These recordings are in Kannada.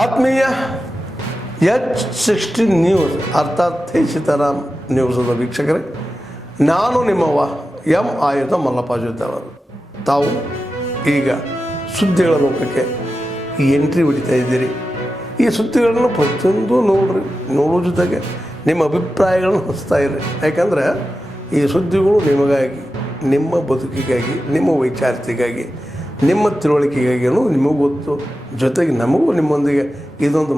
ಆತ್ಮೀಯ H16 ನ್ಯೂಸ್ ಅರ್ಥಾತ್ ಸೀತಾರಾಮ್ ನ್ಯೂಸದ ವೀಕ್ಷಕರೇ, ನಾನು ನಿಮ್ಮವ ಎಂ ಆಯುಧ ಮಲ್ಲಪ್ಪ ಜೊತೆ ಅವರು. ತಾವು ಈಗ ಸುದ್ದಿಗಳ ಲೋಕಕ್ಕೆ ಎಂಟ್ರಿ ಹೊಡಿತಾ ಇದ್ದೀರಿ. ಈ ಸುದ್ದಿಗಳನ್ನು ಪ್ರತಿಯೊಂದು ನೋಡೋ ಜೊತೆಗೆ ನಿಮ್ಮ ಅಭಿಪ್ರಾಯಗಳನ್ನು ಹಚ್ತಾ ಇರಿ. ಯಾಕಂದರೆ ಈ ಸುದ್ದಿಗಳು ನಿಮಗಾಗಿ, ನಿಮ್ಮ ಬದುಕಿಗಾಗಿ, ನಿಮ್ಮ ವೈಚಾರಿಕೆಗಾಗಿ, ನಿಮ್ಮ ತಿಳುವಳಿಕೆಗಾಗಿಯೂ ನಿಮಗೂ ಗೊತ್ತು, ಜೊತೆಗೆ ನಮಗೂ ನಿಮ್ಮೊಂದಿಗೆ ಇದೊಂದು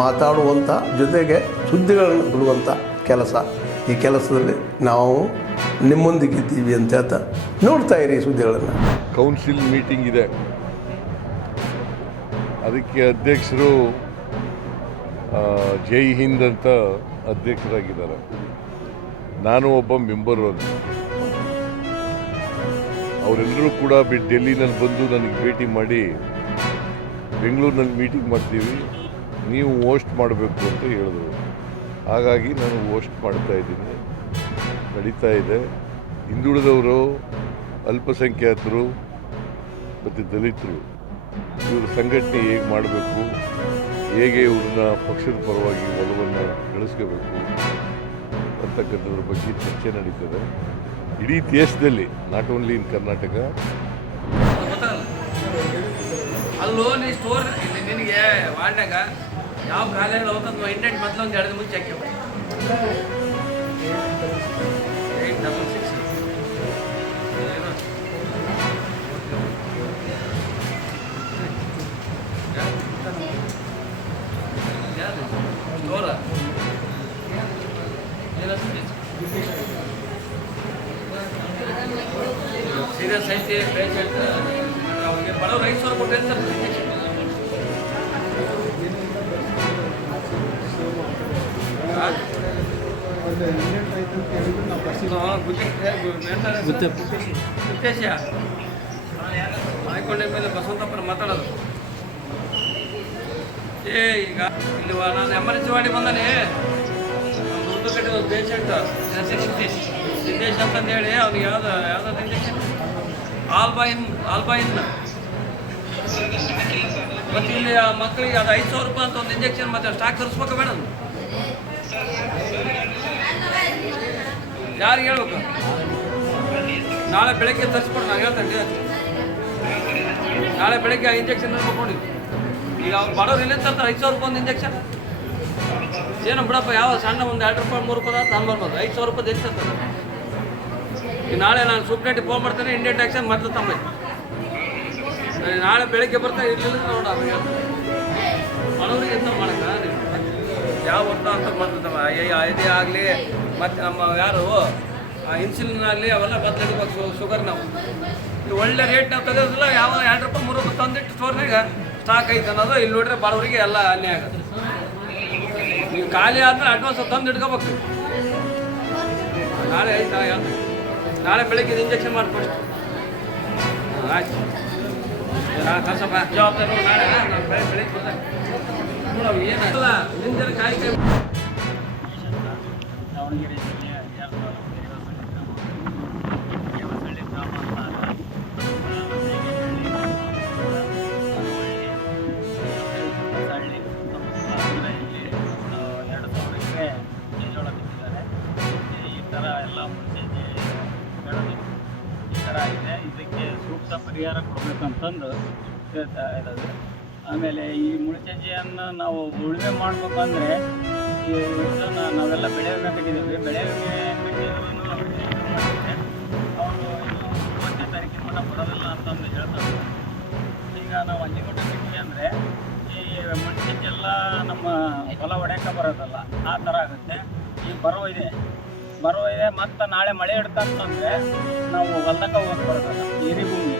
ಮಾತಾಡುವಂಥ ಜೊತೆಗೆ ಸುದ್ದಿಗಳನ್ನು ಬಿಡುವಂಥ ಕೆಲಸ. ಈ ಕೆಲಸದಲ್ಲಿ ನಾವು ನಿಮ್ಮೊಂದಿಗಿದ್ದೀವಿ ಅಂತ ಹೇಳ್ತಾ ನೋಡ್ತಾ ಇರಿ ಈ ಸುದ್ದಿಗಳನ್ನು. ಕೌನ್ಸಿಲ್ ಮೀಟಿಂಗ್ ಇದೆ, ಅದಕ್ಕೆ ಅಧ್ಯಕ್ಷರು ಜೈ ಹಿಂದ್ ಅಂತ ಅಧ್ಯಕ್ಷರಾಗಿದ್ದಾರೆ. ನಾನು ಒಬ್ಬ ಮೆಂಬರ್. ಅವರೆಲ್ಲರೂ ಕೂಡ ಡೆಲ್ಲಿನಲ್ಲಿ ಬಂದು ನನಗೆ ಭೇಟಿ ಮಾಡಿ ಬೆಂಗಳೂರಿನಲ್ಲಿ ಮೀಟಿಂಗ್ ಮಾಡ್ತೀವಿ, ನೀವು ಹೋಸ್ಟ್ ಮಾಡಬೇಕು ಅಂತ ಹೇಳಿದ್ರು. ಹಾಗಾಗಿ ನಾನು ಹೋಸ್ಟ್ ಮಾಡ್ತಾ ಇದ್ದೀನಿ, ನಡೀತಾ ಇದೆ. ಹಿಂದುಳಿದವರು, ಅಲ್ಪಸಂಖ್ಯಾತರು ಮತ್ತು ದಲಿತರು ಇವ್ರ ಸಂಘಟನೆ ಹೇಗೆ ಮಾಡಬೇಕು, ಹೇಗೆ ಇವ್ರನ್ನ ಪಕ್ಷದ ಪರವಾಗಿ ಒಲವನ್ನು ಬೆಳೆಸ್ಕೋಬೇಕು ಅಂತಕ್ಕಂಥದ್ರ ಬಗ್ಗೆ ಚರ್ಚೆ ನಡೀತದೆ ಇಡೀ ದೇಶದಲ್ಲಿ, ನಾಟ್ ಓನ್ಲಿ ಇನ್ ಕರ್ನಾಟಕ. ಅಲ್ಲೋ ನೀ ಸ್ಟೋರ್ ನಿನಗೆ ವಾರ್ಡ್ನಾಗ ಯಾವ ಕಾಲೇಜ್ ಹೋಗ್ತಂದು ಇಂಡೆಂಟ್ ಮೊದಲು ಒಂದು 2 ಮುಂಚೆ ಹಾಕಿ 866 ಸ್ಟೋರ ಸೀರಿಯಸ್ ಐತಿ ಪೇಷಂಟ್, ಅವ್ರಿಗೆ ಬಡವ್ರು 5,000 ಕೊಟ್ಟರೆ ಸರ್ ಗುತ್ತೇಶ ಆಯ್ಕೊಂಡ ಮೇಲೆ ಬಸವಂತಪ್ಪನ ಮಾತಾಡೋದು. ಈಗ ಇಲ್ಲಿ ನಾನು ಎಮರ್ಜೆನ್ಸಿ ವಾರ್ಡಿಗೆ ಬಂದಾನೆ, ದುಡ್ಡು ಕಟ್ಟಿದ ಒಂದು ಪೇಷಂಟ್ ಸಿದ್ದೇಶ್ ಅಂತಂದು ಹೇಳಿ ಅವ್ನಿಗೆ ಯಾವ್ದಾದ್ರು ಇಂಜೆಕ್ಷನ್ ಆಲ್ಬಾಯಿನ್ ಮತ್ತು ಇಲ್ಲಿ ಆ ಮಕ್ಕಳಿಗೆ ಅದು 5,000 ರೂಪಾಯಿ ಅಂತ ಒಂದು ಇಂಜೆಕ್ಷನ್, ಮತ್ತು ಸ್ಟಾಕ್ ತರಿಸ್ಬೇಕು ಬೇಡ, ಯಾರಿಗೆ ಹೇಳ್ಬೇಕು? ನಾಳೆ ಬೆಳಗ್ಗೆ ತರಿಸ್ಕೊಡು, ನಾನು ಹೇಳ್ತೇನೆ. ನಾಳೆ ಬೆಳಗ್ಗೆ ಆ ಇಂಜೆಕ್ಷನ್ ಕೊಟ್ಟಿದ್ದು. ಈಗ ಅವ್ರು ಬಡವ್ರು ಇಲ್ಲೇ ತರ್ತಾರೆ 5,000 ರೂಪಾಯಿ ಒಂದು ಇಂಜೆಕ್ಷನ್. ಏನೋ ಬಿಡಪ್ಪ, ಯಾವ ಸಣ್ಣ ಒಂದು 2 ರೂಪಾಯಿ 3 ರೂಪಾಯಿ ನಾನು ಬರ್ಬೋದು, 5,000 ರೂಪಾಯಿ ಎಲ್ಲಿ ಈಗ ನಾಳೆ ನಾನು ಸೂಪ್ರೇಟಿಗೆ ಫೋನ್ ಮಾಡ್ತೇನೆ, ಇಂಡಿಯನ್ ಟ್ಯಾಕ್ಸನ್ ಮೊದಲು ತಂಬ ನಾಳೆ ಬೆಳಗ್ಗೆ ಬರ್ತಾ ಇರಲಿಲ್ಲ ನೋಡ. ಅವಾಗ ಬಡವ್ರಿಗೆ ಎಂತ ಮಾಡಕ್ಕ ಯಾವ ಒತ್ತ ಅಂತ ಮಾಡ್ತವೆ. ಇದೇ ಆಗಲಿ ಮತ್ತು ನಮ್ಮ ಯಾರು ಇನ್ಸುಲಿನ್ ಆಗಲಿ ಅವೆಲ್ಲ ಬದಲಿಡ್ಬೇಕು. ಶುಗರ್ ನಾವು ಇದು ಒಳ್ಳೆ ರೇಟ್ ನಾವು ತೆಗೆಯೋದಿಲ್ಲ. ಯಾವ 2 ರೂಪಾಯಿ 3 ರೂಪಾಯಿ ತಂದಿಟ್ಟು ಸ್ಟೋರ್ನಾಗ ಸ್ಟಾಕ್ ಐತೆ ಅನ್ನೋದು ಇಲ್ಲಿ ನೋಡ್ರೆ ಬಡವರಿಗೆ ಎಲ್ಲ ಅನ್ಯಾಯ ಆಗೋದು. ನೀವು ಖಾಲಿ ಆದ್ಮೇಲೆ ಅಡ್ವಾನ್ಸ್ ತಂದು ಇಟ್ಕೋಬೇಕು. ನಾಳೆ ಐತಾ ನಾಳೆ ಬೆಳಗ್ಗೆ ಇಂಜೆಕ್ಷನ್ ಮಾಡಿ ಫಸ್ಟ್. ಆಯ್ತು, ಸ್ವಲ್ಪ ಜವಾಬ್ದಾರಿ ನಾಳೆ ನಾನು ಬೆಳಗ್ಗೆ ಬಂದಾಗ ನೋಡವು ಏನಲ್ಲ ನಿಂದ ಕಾಯಿ ದಾವಣಗೆರೆ ಜಿಲ್ಲೆಯ ದೇವಸಳ್ಳಿ ಗ್ರಾಮ ಇಲ್ಲಿ 2,000 ಎಕರೆ ಜೇಜೋಳ ಬಿತ್ತಿದ್ದಾರೆ. ಈ ಥರ ಎಲ್ಲ ಮುನ್ಸೂಚನೆ ಬೆಳೆದು ಈ ಥರ ಇದೆ. ಇದಕ್ಕೆ ಸೂಕ್ತ ಪರಿಹಾರ ಕೊಡಬೇಕಂತಂದು ಹೇಳ್ತಾ ಇರೋದು. ಆಮೇಲೆ ಈ ಮುಳ್ಚಜ್ಜಿಯನ್ನು ನಾವು ಉಳುಮೆ ಮಾಡಬೇಕಂದ್ರೆ ನಾವೆಲ್ಲ ಬೆಳೆ ವಿಮೆ ಕಟ್ಟಿದ್ದೀವಿ. ಬೆಳೆ ವಿಮೆ ಕಟ್ಟಿದ್ರು ಮಾಡಿದರೆ ಅವರು 30ನೇ ತಾರೀಕಿನ ಮಟ್ಟ ಬರೋದಿಲ್ಲ ಅಂತಂದು ಹೇಳ್ತಾರೆ. ಈಗ ನಾವು ಅಂಜಿಕೊಟ್ಟು ಕಟ್ಟಿ ಅಂದರೆ ಈ ಮುಳ್ಚಜ್ಜೆಲ್ಲ ನಮ್ಮ ಹೊಲ ಹೊಡ್ಯಕ್ಕೆ ಬರೋದಲ್ಲ, ಆ ಥರ ಆಗುತ್ತೆ. ಈಗ ಬರೋ ಇದೆ ಮತ್ತು ನಾಳೆ ಮಳೆ ಹಿಡ್ತಂತಂದರೆ ನಾವು ಹೊಲಕ್ಕೆ ಹೋಗಿ ಬರೋದಲ್ಲ, ಏರಿ ಭೂಮಿ.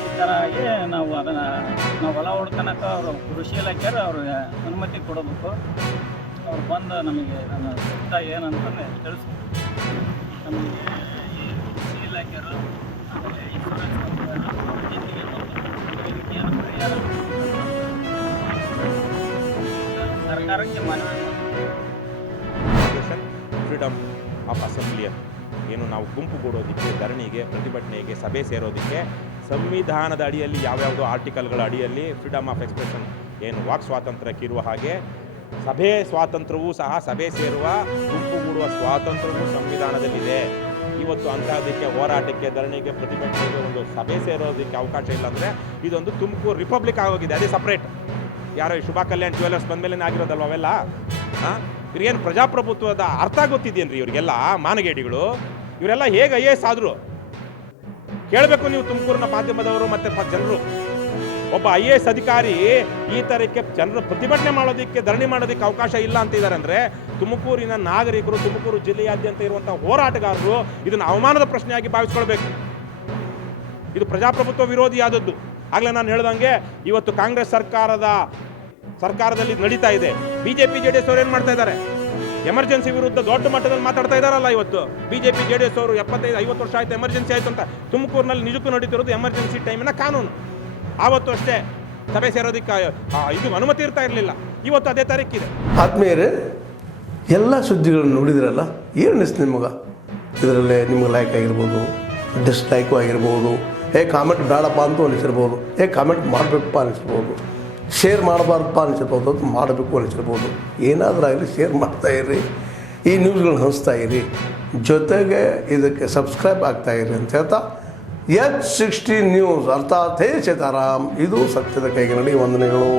ಈ ಥರ ಆಗಿ ನಾವು ಅದನ್ನು ಹೊಲ ಹೊಡ್ಕೊಳಕ್ಕೆ ಅವರು ಕೃಷಿ ಇಲಾಖೆಯವರು ಅವ್ರಿಗೆ ಅನುಮತಿ ಕೊಡಬೇಕು. ಅವ್ರು ಬಂದು ನಮಗೆ ನನ್ನ ಸೂಕ್ತ ಏನಂತಂದರೆ ತಿಳಿಸ್ಬೇಕು. ನಮಗೆ ಈ ಕೃಷಿ ಇಲಾಖೆಯವರು ಆಮೇಲೆ ಇನ್ಶೂರೆನ್ಸ್ ಕಂಪನಿಯವರು ಜೊತೆಗೆ ಇದಕ್ಕೆ ಏನು ಪರಿಹಾರ ಸರ್ಕಾರಕ್ಕೆ ಮನವಿ ಫ್ರೀಡಮ್ ಆಫ್ ಅಸೆಂಬ್ಲಿಯನ್ ಏನು ನಾವು ಗುಂಪುಗೂಡೋದಕ್ಕೆ, ಧರಣಿಗೆ, ಪ್ರತಿಭಟನೆಗೆ, ಸಭೆ ಸೇರೋದಕ್ಕೆ ಸಂವಿಧಾನದ ಅಡಿಯಲ್ಲಿ ಯಾವ್ಯಾವುದೋ ಆರ್ಟಿಕಲ್ಗಳ ಅಡಿಯಲ್ಲಿ ಫ್ರೀಡಮ್ ಆಫ್ ಎಕ್ಸ್ಪ್ರೆಷನ್ ಏನು ವಾಕ್ ಸ್ವಾತಂತ್ರ್ಯಕ್ಕಿರುವ ಹಾಗೆ ಸಭೆ ಸ್ವಾತಂತ್ರ್ಯವೂ ಸಹ ಸಭೆ ಸೇರುವ ಗುಂಪುಗೂಡುವ ಸ್ವಾತಂತ್ರ್ಯವೂ ಸಂವಿಧಾನದಲ್ಲಿದೆ. ಇವತ್ತು ಅಂಥದಕ್ಕೆ ಹೋರಾಟಕ್ಕೆ, ಧರಣಿಗೆ, ಪ್ರತಿಭಟನೆಗೆ ಒಂದು ಸಭೆ ಸೇರೋದಕ್ಕೆ ಅವಕಾಶ ಇಲ್ಲ ಅಂದರೆ ಇದೊಂದು ತುಮಕೂರು ರಿಪಬ್ಲಿಕ್ ಆಗೋಗಿದೆ, ಅದೇ ಸಪ್ರೇಟ್. ಯಾರೋ ಈ ಶುಭಾ ಕಲ್ಯಾಣ್ ಜ್ಯುವೆಲರ್ಸ್ ಬಂದಮೇಲೆ ಆಗಿರೋದಲ್ವ ಅವೆಲ್ಲ. ಇವ್ರಿಗೇನು ಪ್ರಜಾಪ್ರಭುತ್ವದ ಅರ್ಥ ಗೊತ್ತಿದೆಯೇನ್ರಿ ಇವರಿಗೆಲ್ಲ? ಮಾನಗೇಡಿಗಳು ಇವರೆಲ್ಲ ಹೇಗೆ IAS ಆದರು ಕೇಳಬೇಕು ನೀವು, ತುಮಕೂರಿನ ಮಾಧ್ಯಮದವರು ಮತ್ತು ಜನರು. ಒಬ್ಬ IAS ಅಧಿಕಾರಿ ಈ ಥರಕ್ಕೆ ಜನರು ಪ್ರತಿಭಟನೆ ಮಾಡೋದಕ್ಕೆ, ಧರಣಿ ಮಾಡೋದಕ್ಕೆ ಅವಕಾಶ ಇಲ್ಲ ಅಂತ ಇದ್ದಾರೆ ಅಂದರೆ ತುಮಕೂರಿನ ನಾಗರಿಕರು, ತುಮಕೂರು ಜಿಲ್ಲೆಯಾದ್ಯಂತ ಇರುವಂಥ ಹೋರಾಟಗಾರರು ಇದನ್ನು ಅವಮಾನದ ಪ್ರಶ್ನೆಯಾಗಿ ಭಾವಿಸ್ಕೊಳ್ಬೇಕು. ಇದು ಪ್ರಜಾಪ್ರಭುತ್ವ ವಿರೋಧಿಯಾದದ್ದು. ಆಗಲೇ ನಾನು ಹೇಳ್ದಂಗೆ ಇವತ್ತು ಕಾಂಗ್ರೆಸ್ ಸರ್ಕಾರದಲ್ಲಿ ನಡೀತಾ ಇದೆ. BJP JDS ಅವರು ಏನು ಮಾಡ್ತಾ ಇದ್ದಾರೆ? ಎಮರ್ಜೆನ್ಸಿ ವಿರುದ್ಧ ದೊಡ್ಡ ಮಟ್ಟದಲ್ಲಿ ಮಾತಾಡ್ತಾ ಇದ್ದಾರಲ್ಲ. ಇವತ್ತು BJP JDS ಅವರು 75-50 ವರ್ಷ ಆಯಿತು ಎಮರ್ಜೆನ್ಸಿ ಆಯಿತು ಅಂತ. ತುಮಕೂರಿನಲ್ಲಿ ನಿಜಕ್ಕೂ ನಡೀತಿರೋದು ಎಮರ್ಜೆನ್ಸಿ ಟೈಮಿನ ಕಾನೂನು. ಆವತ್ತು ಅಷ್ಟೇ ಸಭೆ ಸೇರೋದಕ್ಕೆ ಇದು ಅನುಮತಿ ಇರ್ತಾ ಇರಲಿಲ್ಲ. ಇವತ್ತು ಅದೇ ತಾರೀಕಿದೆ. ಆದ್ಮೇಲೆ ಎಲ್ಲ ಸುದ್ದಿಗಳನ್ನು ನೋಡಿದ್ರಲ್ಲ, ಏನು ಅನಿಸ್ತು ನಿಮಗೆ? ಇದರಲ್ಲೇ ನಿಮ್ಗೆ ಲೈಕ್ ಆಗಿರ್ಬೋದು, ಡಿಸ್ಲೈಕು ಆಗಿರ್ಬೋದು, ಕಾಮೆಂಟ್ ಬೇಡಪ್ಪ ಅಂತೂ ಅನಿಸಿರ್ಬೋದು, ಕಾಮೆಂಟ್ ಮಾಡಬೇಕಪ್ಪ ಅನಿಸಿರ್ಬೋದು, ಶೇರ್ ಮಾಡಬಾರ್ದಪ್ಪ ಅನಿಸಿರ್ಬೋದು, ಅದು ಮಾಡಬೇಕು ಅನಿಸಿರ್ಬೋದು. ಏನಾದರೂ ಆಗಲಿ ಶೇರ್ ಮಾಡ್ತಾಯಿರಿ, ಈ ನ್ಯೂಸ್ಗಳನ್ನ ಹಂಚ್ತಾ ಇರಿ, ಜೊತೆಗೆ ಇದಕ್ಕೆ ಸಬ್ಸ್ಕ್ರೈಬ್ ಆಗ್ತಾಯಿರಿ ಅಂತ ಹೇಳ್ತಾ H16 ನ್ಯೂಸ್ ಅರ್ಥಾತ್ ಹೇ ಸೀತಾರಾಮ್, ಇದು ಸತ್ಯದ ಕೈಗೆ ನಡಿ. ವಂದನೆಗಳು.